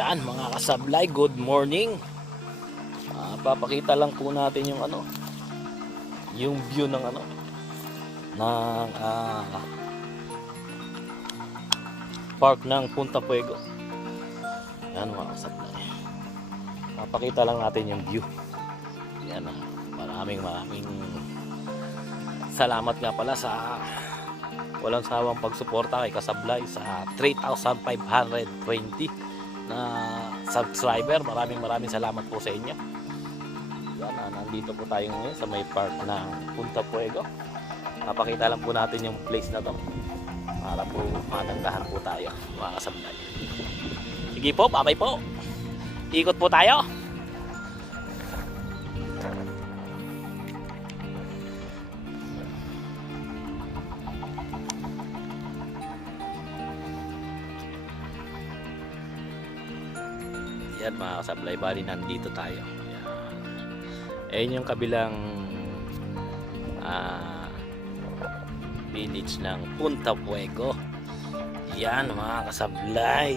Yan mga kasablay, good morning. Papakita lang po natin yung yung view ng ng park ng Punta Fuego. Yan mga kasablay. Papakita lang natin yung view. Yan, maraming salamat nga pala sa walang sawang pagsuporta kay Kasablay sa 3,520 na subscriber. Maraming salamat po sa inyo. Yan, nandito po tayo ngayon sa may park ng Punta Fuego. Napakita lang po natin yung place na to para po magandahan po tayo mga Kasablay. Sige po, babay po. Ikot po tayo. Yan mga Kasablay, bali nandito tayo. Yan. Ayan yung kabilang village ng Punta Fuego. Yan mga Kasablay.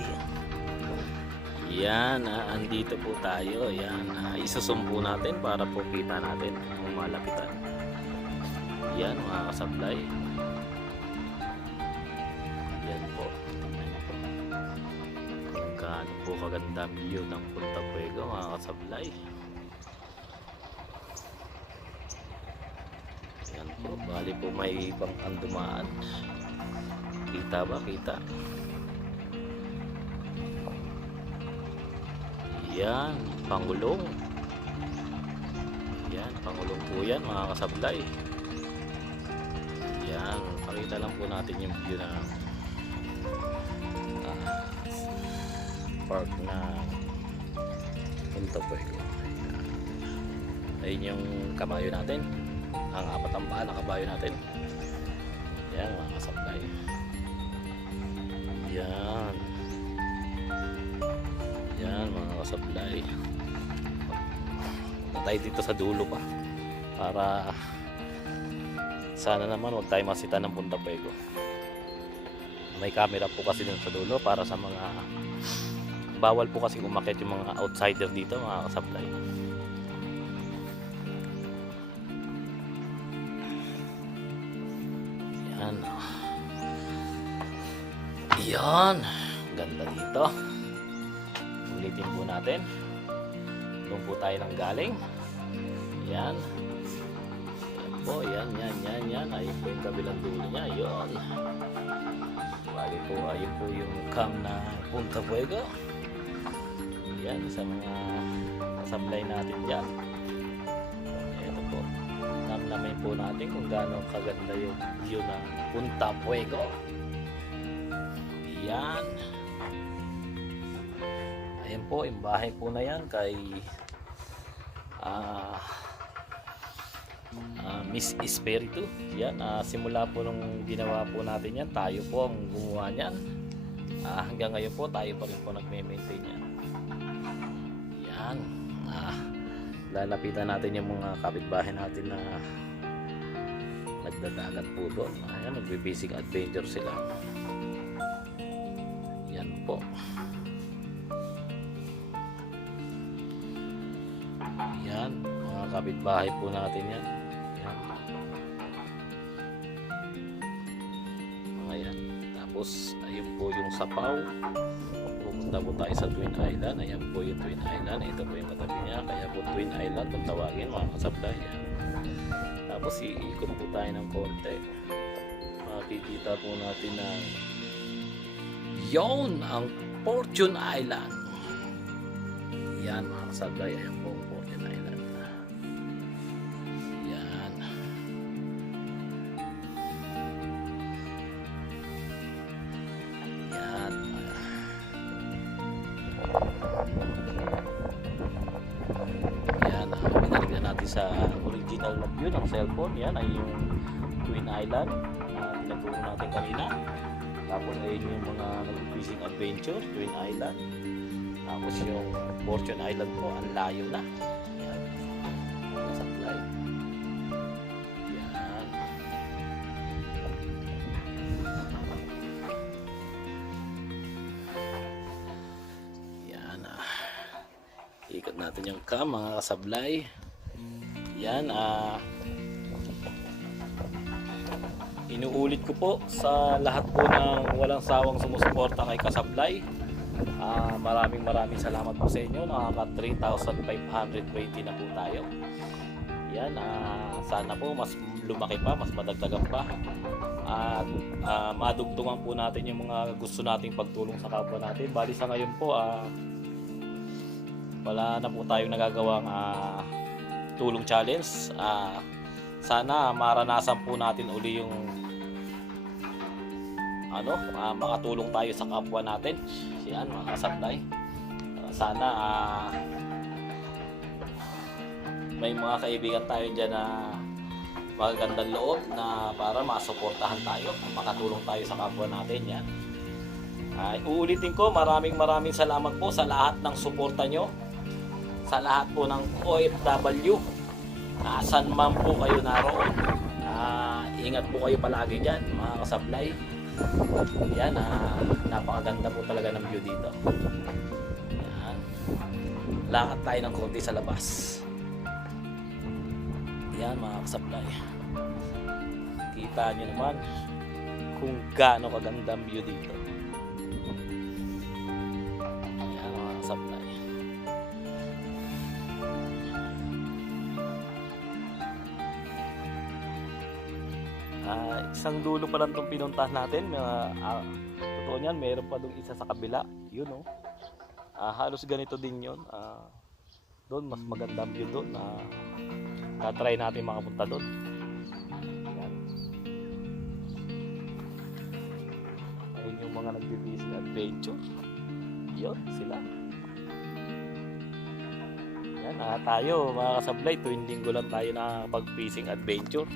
Yan, andito po tayo. Yan, isusumpo natin para po kita natin kung malapitan. Yan mga Kasablay. Yan po. Gaano po kaganda view ng Punta Fuego mga Kasablay. Yan po, bali po may bangkang dumaan. Kita ba? Kita. Yan, Pangulong. Yan, Pangulong po yan mga Kasablay. Yan, pakita lang po natin yung view na park na Punta Fuego. Ayun yung kabayo natin, ang apat ang paa na kabayo natin. Yan mga Kasablay. Yan. Yan mga Kasablay. Punta tayo dito sa dulo pa para sana naman huwag tayo masita ng Punta Fuego. May camera po kasi dun sa dulo para sa mga bawal po kasi umakyat yung mga outsider dito mga Kasablay. Yan. Yan. Ganda dito. Ulitin po natin. Doon po tayo nang galing. Yan. Yan po. Yan. Ayun po yung kabilang dulo niya. Yan. Bali po, ayun po yung camp na Punta Fuego. Yan, sa mga kasablay natin dyan. Ito po, namnamin po natin kung gaano kaganda yung view na Punta Fuego. Yan. Ayan po, yung bahay po na yan kay Miss Espiritu. Yan, simula po nung ginawa po natin yan, tayo po ang gumawa niyan. Hanggang ngayon po, tayo pa rin po nagme-maintain yan. Yan. Lalapitan natin yung mga kapitbahay natin na nagdadagat po doon. Ayan, nagbe-basic adventure sila. Yan po. Yan, mga kapitbahay po natin yan. Yan. Ayan. Tapos, ayun po yung Sapaw. Pupunta po tayo sa Twin Island. Ayan po yung Twin Island. Ito po yung katabi niya. Kaya po Twin Island kung tawagin mga Kasablay. Tapos iikot po tayo ng konti. Makikita po natin na yon ang Fortune Island. Yan mga Kasablay. Ayan po ang Fortune Island. Yan. Yan. Yan, binalik na natin sa original na view ng cellphone. Yan ay yung Twin Island na tinaguro natin kanina. Tapos ayun yung mga nag-fishing adventure, Twin Island. Tapos yung Fortune Island po, ang layo na. Yan. Kasablay. Yan. Yan. natin yung cam mga kasablay. Yan, inuulit ko po sa lahat po ng walang sawang sumusuporta kay Kasablay. Maraming salamat po sa inyo. Nakaka 3,520 na po tayo. Yan, sana po mas lumaki pa, mas madagdagan pa. At madugtungan po natin yung mga gusto nating pagtulong sa kapwa natin. Bali sa ngayon po, wala na po tayong nagagawang tulong challenge. Sana maranasan po natin uli yung makatulong tayo sa kapwa natin. Yan mga kasablay. Sana may mga kaibigan tayo dyan na magagandang loob na para masuportahan tayo, makatulong tayo sa kapwa natin. Yan. Uulitin ko, maraming salamat po sa lahat ng suporta nyo, sa lahat po ng OFW. Saan man po kayo naroon, ingat po kayo palagi dyan mga kasablay. Yan, napakaganda po talaga ng view dito. Yan. Lakad tayo ng konti sa labas. Yan mga kasablay. Kita nyo naman kung gaano kaganda ang view dito. Yan mga kasablay. Isang dulo pa lang itong pinuntahan natin. Totoo niyan, meron pa doon isa sa kabila. Yun o. Halos ganito din yun. Doon mas maganda view doon. Try natin makapunta doon. Yan. Ayun yung mga nag-fishing adventure. Yun sila. Yan, tayo mga kasablay, tuwing linggo lang tayo na pag-fishing adventure.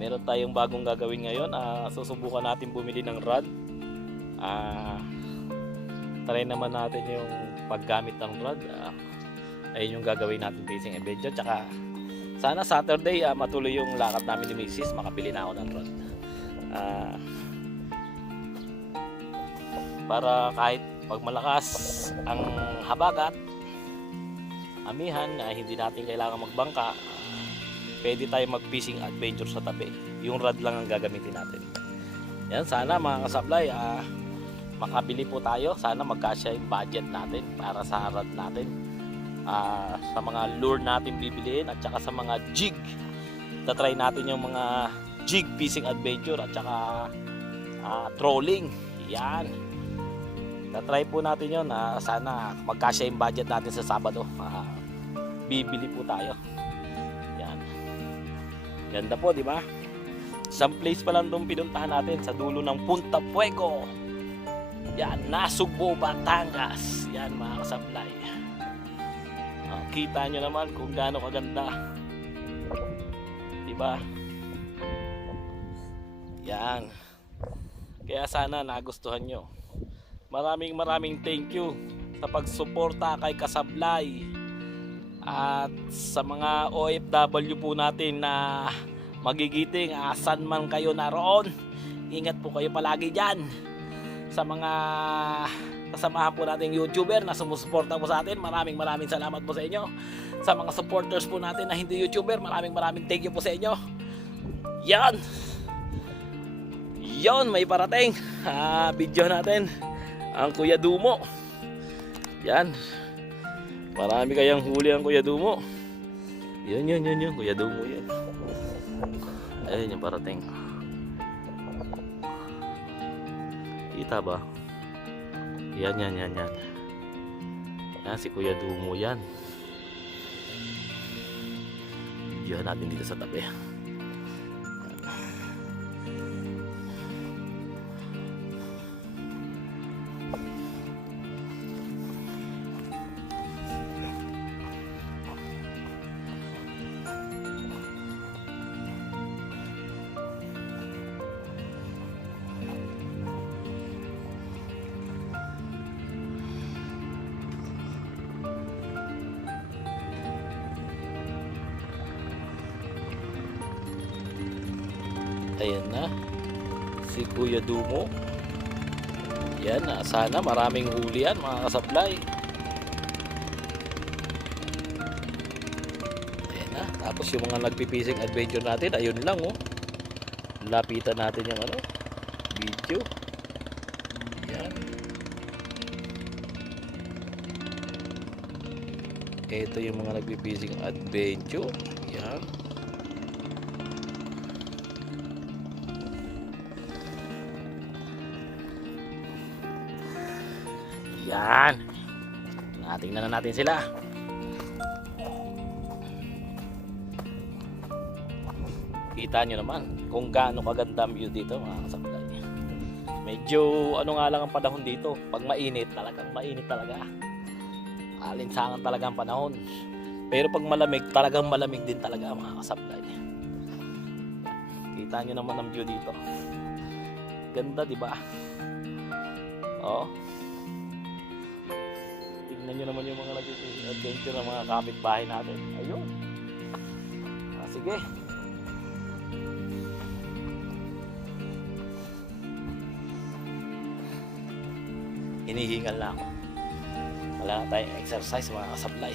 Meron tayong bagong gagawin ngayon. Susubukan natin bumili ng rod. Try naman natin yung paggamit ng rod. Ayun yung gagawin natin fishing adventure. Tsaka sana Saturday matuloy yung lakad namin ni Mrs. Makabili na ako ng rod. Para kahit pag malakas ang habagat, amihan, hindi natin kailangan magbangka, pwede tayo mag-fishing adventure sa tabi. Yung rod lang ang gagamitin natin. Yan, sana mga kasablay, makabili po tayo. Sana magkasya yung budget natin para sa rod natin. Sa mga lure natin bibiliin at saka sa mga jig. Tatry natin yung mga jig fishing adventure at saka trolling. Yan. Tatry po natin yun. Sana magkasya yung budget natin sa Sabado. Bibili po tayo. Ganda po, di ba? Isang place pa lang itong pinuntahan natin sa dulo ng Punta Fuego. Yan, Nasugbo, Batangas. Yan mga kasablay. Kita nyo naman kung gaano kaganda. Di ba? Yan. Kaya sana nagustuhan nyo. Maraming thank you sa pagsuporta kay Kasablay. At sa mga OFW po natin na magigiting, asan man kayo naroon, ingat po kayo palagi dyan. Sa mga kasamahan po nating YouTuber na sumusuporta po sa atin, maraming salamat po sa inyo. Sa mga supporters po natin na hindi YouTuber, maraming thank you po sa inyo. Yan, may parating video natin, ang Kuya Dumo. Yan, marami kayang huli ang Kuya Dumo. Yun, Kuya Dumo yun. Ayun yung parating. Kita ba? Yan. Yan si Kuya Dumo yan. Videohan natin dito sa tabi. Ayan na si Kuya Dumo. Yan, sana maraming huli yan mga kasablay. Ayan na. Tapos yung mga nagpipising adventure natin, ayun lang oh. Lapitan natin yung ano, video. Yan. Ito yung mga nagpipising adventure. Yan. Yan. Tingnan na natin sila. Kita nyo naman kung gaano kaganda ang view dito mga kasablay. Medyo ano nga lang ang panahon dito. Pag mainit, talagang mainit talaga. Alinsangan talaga ang panahon. Pero pag malamig, talagang malamig din talaga mga kasablay. Kita nyo naman ang view dito. Ganda, di ba? Oh. Tingnan nyo naman yung mga nag-adventure ng mga kapitbahay natin. Ayun. Sige. Hinihingal na ako. Wala na tayong exercise mga kasablay.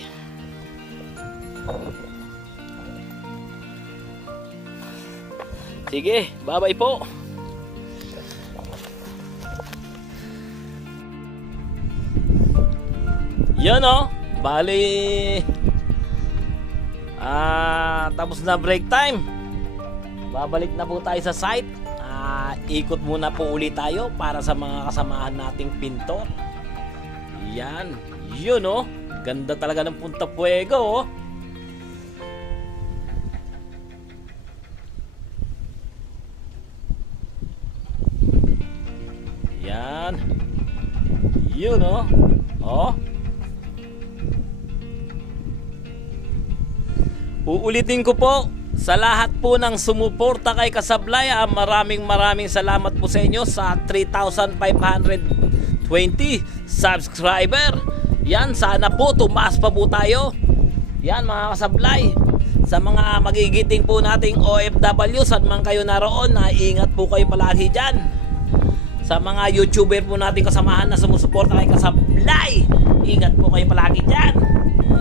Sige, bye-bye po. Yan o, bali tapos na break time. Babalik na po tayo sa site. Ikot muna po ulit tayo para sa mga kasamahan nating pintor. Yan, yun o, ganda talaga ng Punta Fuego o. Yan, yun o. Oh. Uulitin ko po sa lahat po ng sumuporta kay Kasablay, maraming salamat po sa inyo sa 3,520 subscriber. Yan, sana po tumaas pa po tayo. Yan mga Kasablay, sa mga magigiting po nating OFW, saan man kayo naroon, ingat po kayo palagi dyan. Sa mga YouTuber po nating kasamahan na sumusuporta kay Kasablay, ingat po kayo palagi dyan.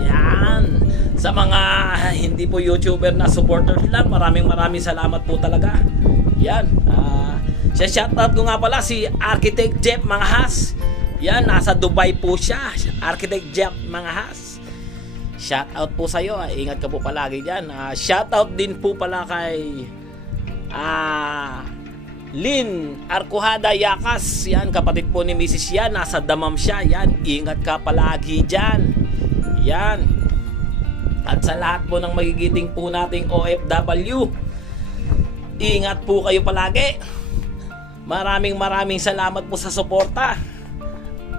Yan. Sa mga hindi po YouTuber na supporters lang, maraming salamat po talaga. Yan. Shoutout ko nga pala si Architect Jeff Manghas. Yan, nasa Dubai po siya. Architect Jeff Manghas. Shoutout po sa iyo. Ingat ka po palagi diyan. Shoutout din po pala kay Lynn Arcuhada Yakas. Yan, kapatid po ni Mrs. yan. Nasa Damam siya. Yan, ingat ka palagi diyan. Yan. At sa lahat po ng magigiting po nating OFW, ingat po kayo palagi. Maraming salamat po sa suporta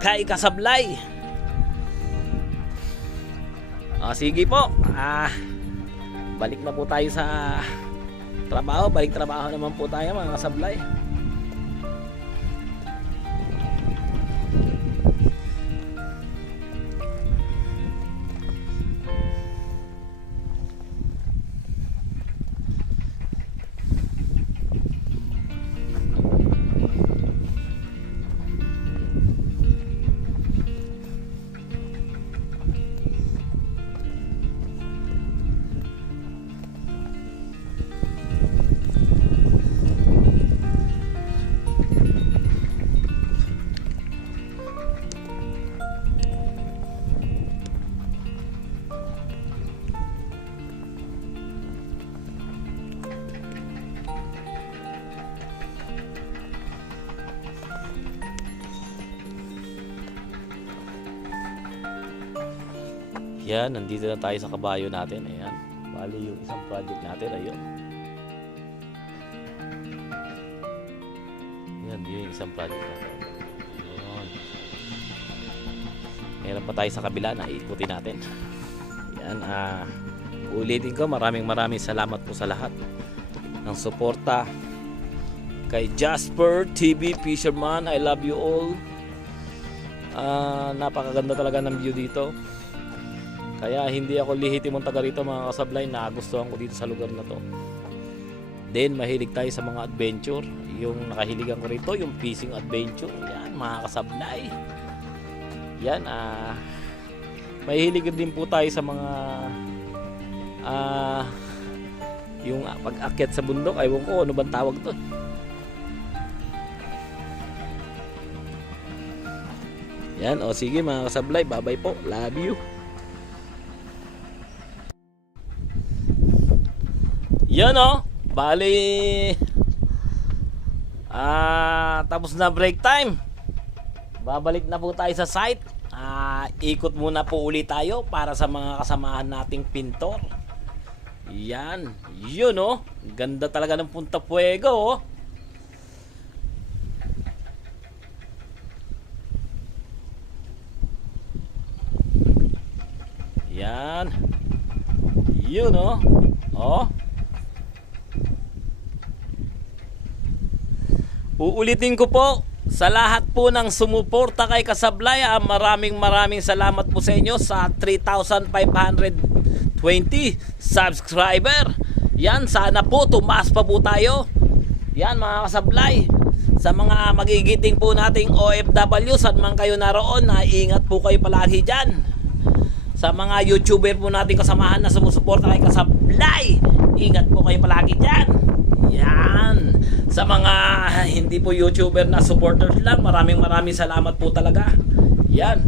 kay Kasablay. Sige po. Balik na po tayo sa trabaho. Balik trabaho naman po tayo mga Kasablay. Yan, nandito na tayo sa kabayo natin. Ayan, bali yung isang project natin. Ayun. Yan, yung isang project natin. Ayun. Meron pa tayo sa kabila na ikutin natin. Yan, ulitin ko, maraming salamat po sa lahat ng suporta kay Jasper TV Fisherman. I love you all. Napakaganda talaga ng view dito. Kaya hindi ako lihitimong taga rito mga Kasablay, nagustuhan ko dito sa lugar na to. Then mahilig tayo sa mga adventure. Yung nakahiligan ko rito, yung fishing adventure. Yan, mga kasablay. Yan, mahilig din po tayo sa mga yung pag-akyat sa bundok. Aywan ko ano bang tawag to. Yan, o sige mga kasablay, bye-bye po. Love you. Yan o, bali tapos na break time. Babalik na po tayo sa site. Ikot muna po ulit tayo para sa mga kasamahan nating pintor. Yan, yun o. Ganda talaga ng Punta Fuego o. Yan. Yun o. Oh. Uulitin ko po sa lahat po ng sumuporta kay Kasablay, maraming salamat po sa inyo sa 3,520 subscriber. Yan, sana po tumaas pa po tayo. Yan mga Kasablay. Sa mga magigiting po nating OFW, saan man kayo naroon, ingat po kayo palagi dyan. Sa mga YouTuber po natin kasamahan na sumusuporta kay Kasablay, ingat po kayo palagi dyan. Yan. Sa mga hindi po YouTuber na supporters lang, maraming salamat po talaga. Yan.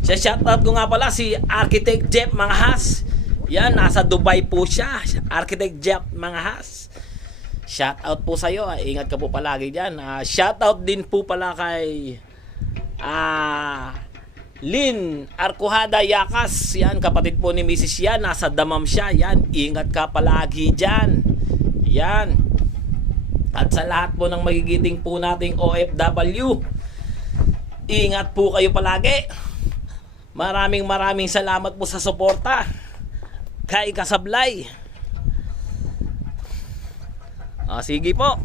Shoutout ko nga pala si Architect Jeff Manghas. Yan, nasa Dubai po siya. Architect Jeff Manghas. Shoutout po sa iyo. Ingat ka po palagi dyan. Shoutout din po pala kay Lynn Arcuhada Yakas. Yan, kapatid po ni Mrs. yan. Nasa Damam siya. Yan, ingat ka palagi dyan. Yan. At sa lahat po ng magigiting po nating OFW, ingat po kayo palagi. Maraming salamat po sa suporta kay Kasablay. Sige po.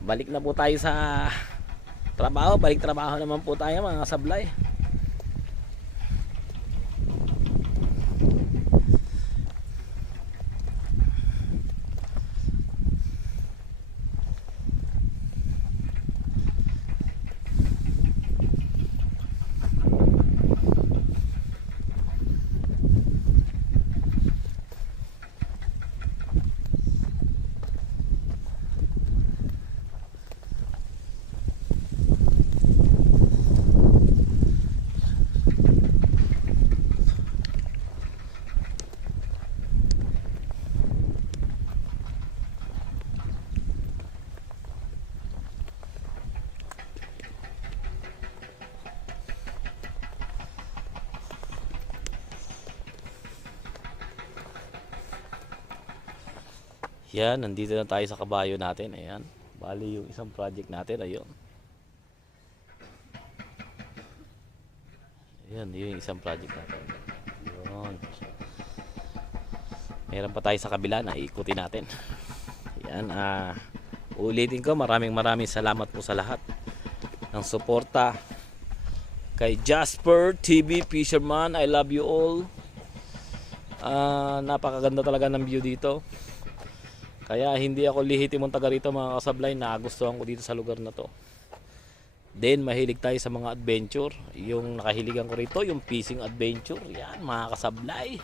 Balik na po tayo sa trabaho. Balik trabaho naman po tayo mga Kasablay. Yan, nandito na tayo sa kabayo natin. Ayan, bali yung isang project natin. Ayun. Ayan, yung isang project natin. Ayun. Meron pa tayo sa kabila na ikutin natin. Ayan, ulitin ko, maraming salamat po sa lahat ng suporta kay Jasper TV Fisherman. I love you all. Napakaganda talaga ng view dito. Kaya hindi ako lihitimong taga rito mga Kasablay, na gustuhan ko dito sa lugar na to. Then mahilig tayo sa mga adventure. Yung nakahiligan ko rito, yung fishing adventure. Yan mga Kasablay.